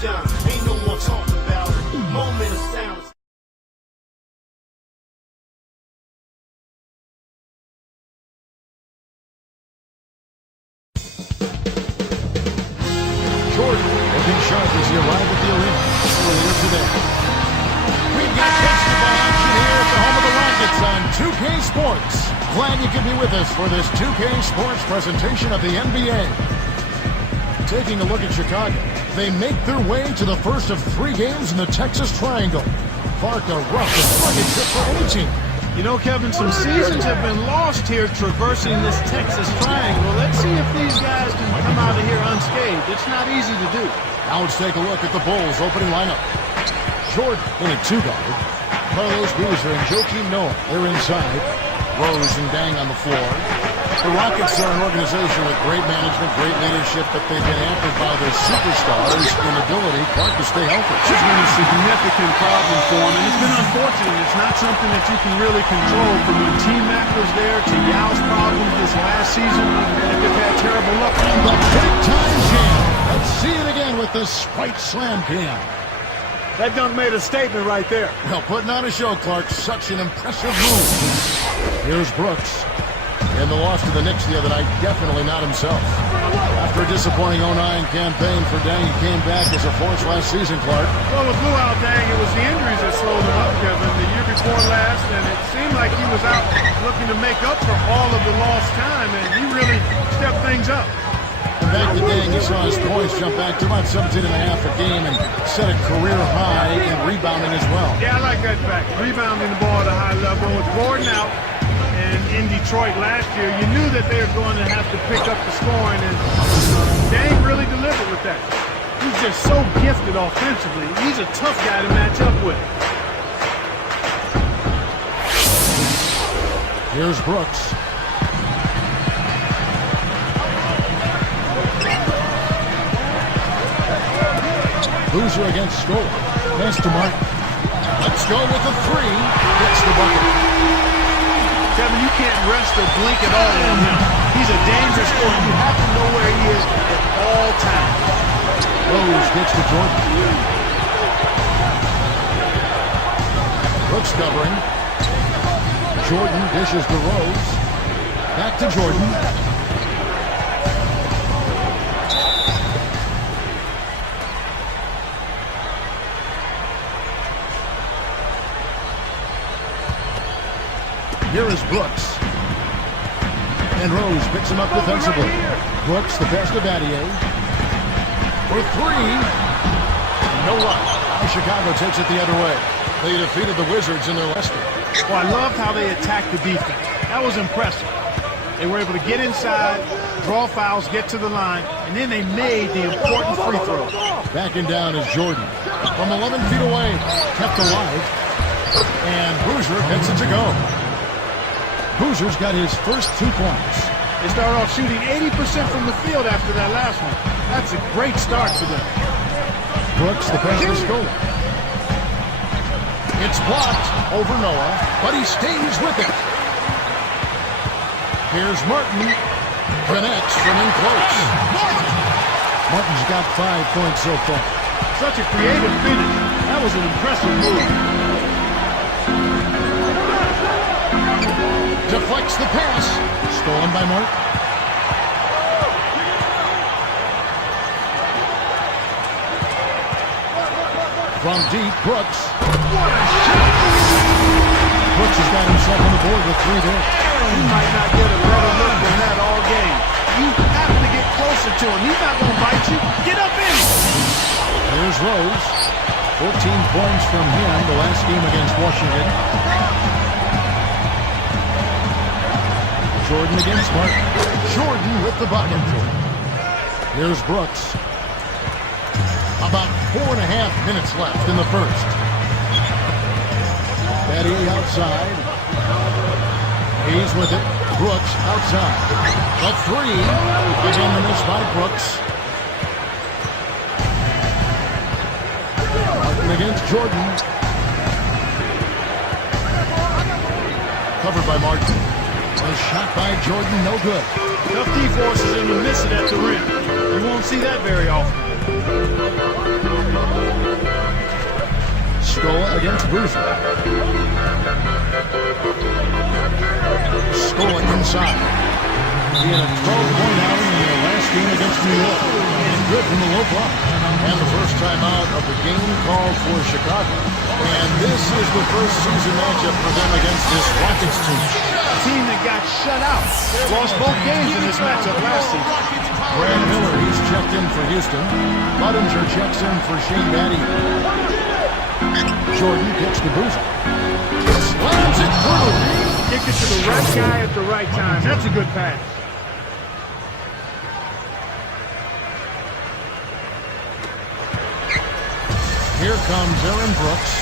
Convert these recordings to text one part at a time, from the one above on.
down. Ain't no more talk about it. Moment of silence. Jordan looking sharp as he arrived at the arena earlier today. We get basketball action here at the home of the Rockets on 2K Sports. Glad you could be with us for this 2K Sports presentation of the NBA. Taking a look at Chicago, they make their way to the first of 3 games in the Texas Triangle. Mark a rough and rugged trip for any team. You know, Kevin, some seasons have been lost here traversing this Texas Triangle. Let's see if these guys can come out of here unscathed. It's not easy to do. Now let's take a look at the Bulls' opening lineup. Jordan in a 2-guard. Carlos Boozer and Joakim Noah, they're inside. Rose and Dang on the floor. The Rockets are an organization with great management, great leadership, but they've been hampered by their superstars' inability, Clark, to stay healthy. It's been a significant problem for them, and it's been unfortunate. It's not something that you can really control. From when T-Mac was there to Yao's problems this last season, they've had terrible luck. And the big-time jam. Let's see it again with the Spike Slam cam. That dunk made a statement right there. Well, putting on a show, Clark. Such an impressive move. Here's Brooks. In the loss to the Knicks the other night, definitely not himself. After a disappointing 09 campaign for Dang, he came back as a force last season, Clark. Well, with blew out Dang, it was the injuries that slowed him up, Kevin, the year before last, and it seemed like he was out looking to make up for all of the lost time, and he really stepped things up. Back to Dang, he saw his points jump back to about 17.5 a game and set a career high in rebounding as well. Yeah, I like that fact. Rebounding the ball at a high level. With Gordon out and in Detroit last year, you knew that they were going to have to pick up the scoring, and Dang really delivered with that. He's just so gifted offensively. He's a tough guy to match up with. Here's Brooks. Boozer against Scola. Pass to Martin. Let's go with a 3. Gets the bucket. Kevin, you can't rest or blink at all on him. He's a dangerous scorer. You have to know where he is at all times. Rose gets to Jordan. Brooks covering. Jordan dishes to Rose. Back to Jordan. Here is Brooks. And Rose picks him up defensively. Brooks, the pass to Battier. For 3. No luck. Chicago takes it the other way. They defeated the Wizards in their last game. Well, I loved how they attacked the defense. That was impressive. They were able to get inside, draw fouls, get to the line, and then they made the important free throw. Backing down is Jordan. From 11 feet away, kept alive. And Boozer gets it to go. Boozer's got his first 2 points. They started off shooting 80% from the field after that last one. That's a great start for them. Brooks, the pass to Scola. It's blocked over Noah, but he stays with it. Here's Martin. Connects from in close. Martin's got 5 points so far. Such a creative finish. That was an impressive move. Deflects the pass. Stolen by Martin. From deep, Brooks. What a shot! Brooks has got himself on the board with 3 there. He might not get a better look than that all game. You have to get closer to him. He's not going to bite you. Get up in him. Here's Rose. 14 points from him the last game against Washington. Jordan against Martin. Jordan with the bucket. Here's Brooks. About 4.5 minutes left in the first. Battier outside. He's with it. Brooks outside. A 3. Again the miss by Brooks. Martin against Jordan. Covered by Martin. A shot by Jordan, no good. Tough D-forces and you miss it at the rim. You won't see that very often. Scola against Boozer. Scola inside. He had a 12-point outing in their last game against New York. And good from the low block. And the first time out of the game called for Chicago. And this is the first season matchup for them against this Rockets team. A team that got shut out. Lost both games in this matchup last season. Brad Miller, he's checked in for Houston. Budinger checks in for Shane Battier. Jordan kicks to Boozer. Slams it through. Kick it to the right guy at the right time. That's a good pass. Here comes Aaron Brooks.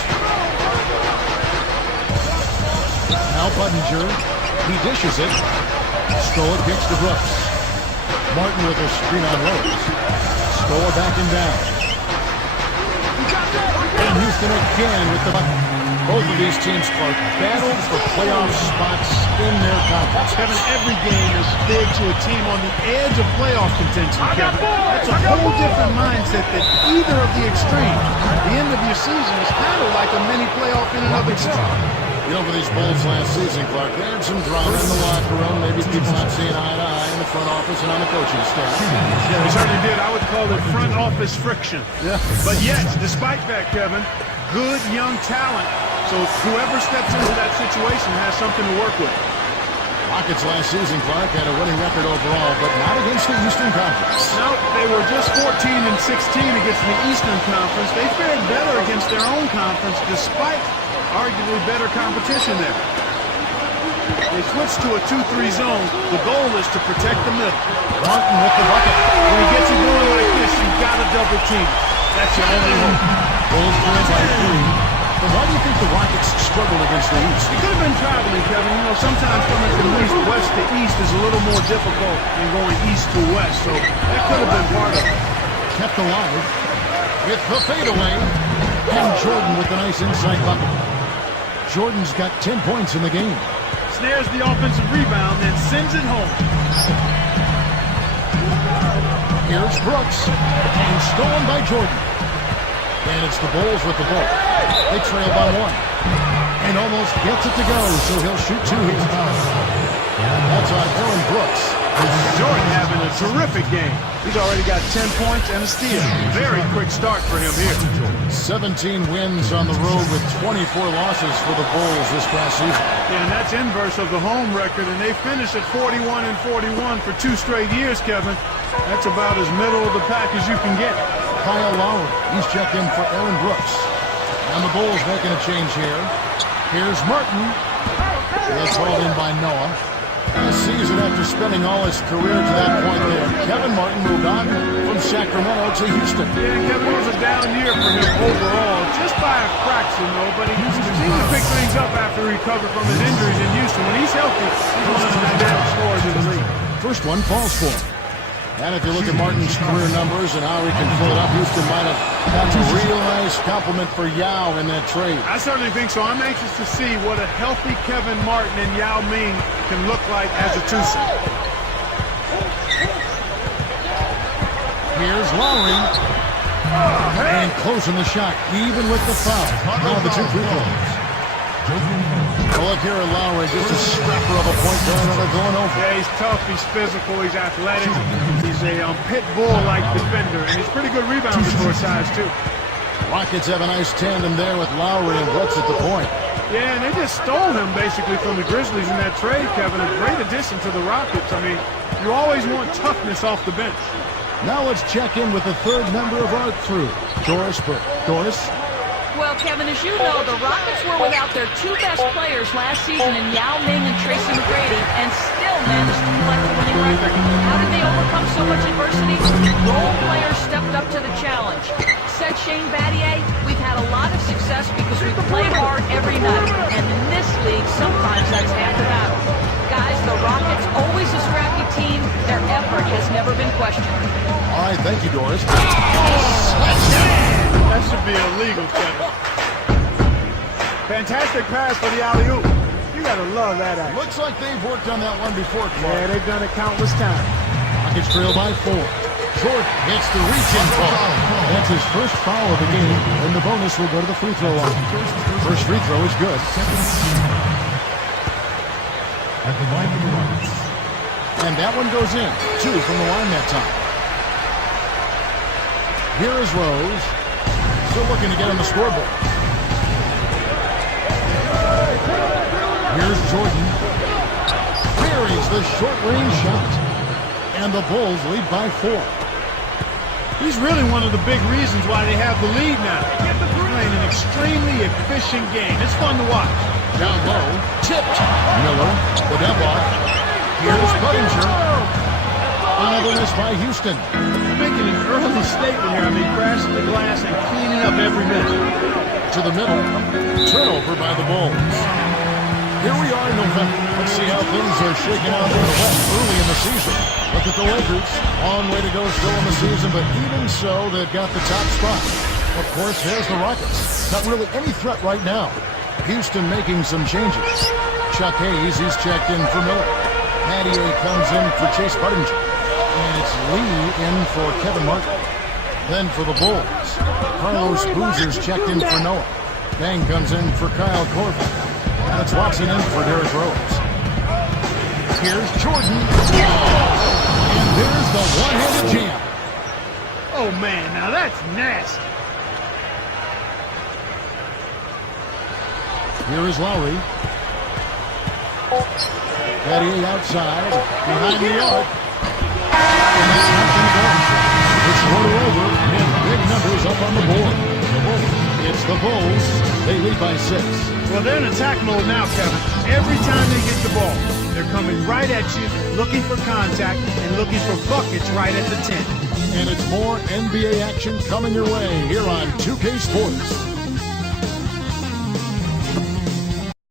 Now Budinger. He dishes it. Scola kicks to Brooks. Martin with a screen on Rose. Scola backing down. And Houston again with the bucket. Both of these teams, Clark, battled for playoff spots in their conference. Kevin, every game is big to a team on the edge of playoff contention, Kevin. That's a whole different mindset than either of the extremes. The end of your season is kind of like a mini playoff in and of itself. You know, for these Bulls last season, Clark, they had some drama in the locker room. Maybe people not seeing eye to eye in the front office and on the coaching staff. Yeah, they certainly did. I would call it front office friction. Yeah. But yes, despite that, Kevin, good young talent. So whoever steps into that situation has something to work with. Rockets last season, Clark, had a winning record overall, but not against the Eastern Conference. No, they were just 14-16 against the Eastern Conference. They fared better against their own conference despite arguably better competition there. They switched to a 2-3 zone. The goal is to protect the middle. Martin with the bucket. When he gets it going like this, you've got to double team. That's your only hope. Bulls trail by 3. But why do you think the Rockets struggled against the East? It could have been traveling, Kevin. You know, sometimes coming from west to east is a little more difficult than going east to west. So that could have been part of it. Kept alive with the fadeaway. And Jordan with a nice inside bucket. Jordan's got 10 points in the game. Snares the offensive rebound, then sends it home. Here's Brooks. And stolen by Jordan. And it's the Bulls with the ball. They trail by 1. And almost gets it to go, so he'll shoot 2 here. That's on Aaron Brooks. Jordan having a terrific game. He's already got 10 points and a steal. Very quick start for him here. 17 wins on the road with 24 losses for the Bulls this past season. Yeah, and that's inverse of the home record, and they finished at 41-41 for 2 straight years, Kevin. That's about as middle of the pack as you can get. Kyle Lowry, he's checked in for Aaron Brooks. And the Bulls making a change here. Here's Martin. It's hauled in by Noah. A season after spending all his career to that point there, Kevin Martin moved on from Sacramento to Houston. Yeah, Kevin, it was a down year for him overall, just by a fraction, though, but he continued to pick things up after he recovered from his injuries in Houston. When he's healthy, he's one of the dynamic scorers in the league. First one falls for him. And if you look at Martin's career numbers and how he can fill it up, Houston might have gotten a real nice compliment for Yao in that trade. I certainly think so. I'm anxious to see what a healthy Kevin Martin and Yao Ming can look like as a twosome. Here's Lowry. And closing the shot, even with the foul. Now the 2 free throws. Well, look here at Lowry, just a scrapper of a point guard going over. Yeah, he's tough, he's physical, he's athletic. He's a pit bull-like defender, and he's pretty good rebounder for his size, too. Rockets have a nice tandem there with Lowry and Brooks at the point. Yeah, and they just stole him, basically, from the Grizzlies in that trade, Kevin. A great addition to the Rockets. I mean, you always want toughness off the bench. Now let's check in with the third member of our crew, Doris Burke. Doris? Well, Kevin, as you know, the Rockets were without their 2 best players last season in Yao Ming and Tracy McGrady, and still managed to collect a winning record. How did they overcome so much adversity? Role players stepped up to the challenge. Said Shane Battier, we've had a lot of success because we play hard every night, and in this league, sometimes that's half the battle. Guys, the Rockets, always a scrappy team. Their effort has never been questioned. All right, thank you, Doris. That should be illegal, Kevin. Fantastic pass for the alley-oop. You gotta love that action. Looks like they've worked on that one before, Clark. Yeah, they've done it countless times. Rockets trail by 4. Jordan hits the reach-in call. That's his first foul of the game, and the bonus will go to the free throw line. First free throw is good. At the line of the Rockets. And that one goes in. 2 from the line that time. Here is Rose. Still looking to get on the scoreboard. Here's Jordan. Buries the short-range shot. And the Bulls lead by 4. He's really one of the big reasons why they have the lead now. He's playing an extremely efficient game. It's fun to watch. Down low, tipped. Miller, the dump off. Here's Budinger. Another miss by Houston. Making an early statement here. I mean, crashing the glass and cleaning up every miss. To the middle. Turnover by the Bulls. Here we are in November. Let's see how things are shaking out in the West early in the season. Look at the Lakers. Long way to go still in the season, but even so, they've got the top spot. Of course, there's the Rockets. Not really any threat right now. Houston making some changes. Chuck Hayes, he's checked in for Miller. Mattier comes in for Chase Budinger. And it's Lee in for Kevin Martin. Then for the Bulls, Carlos Boozer's checked in for Noah. Bang comes in for Kyle Korver. That's Watson in for Derrick Rose. Here's Jordan. And there's the one-handed jam. Oh, man, now that's nasty. Here is Lowry. Mattier outside, behind the arc. And that's not going to go. It's quarter over, and big numbers up on the board. It's the Bulls. They lead by 6. Well, they're in attack mode now, Kevin. Every time they get the ball, they're coming right at you, looking for contact, and looking for buckets right at the 10. And it's more NBA action coming your way here on 2K Sports.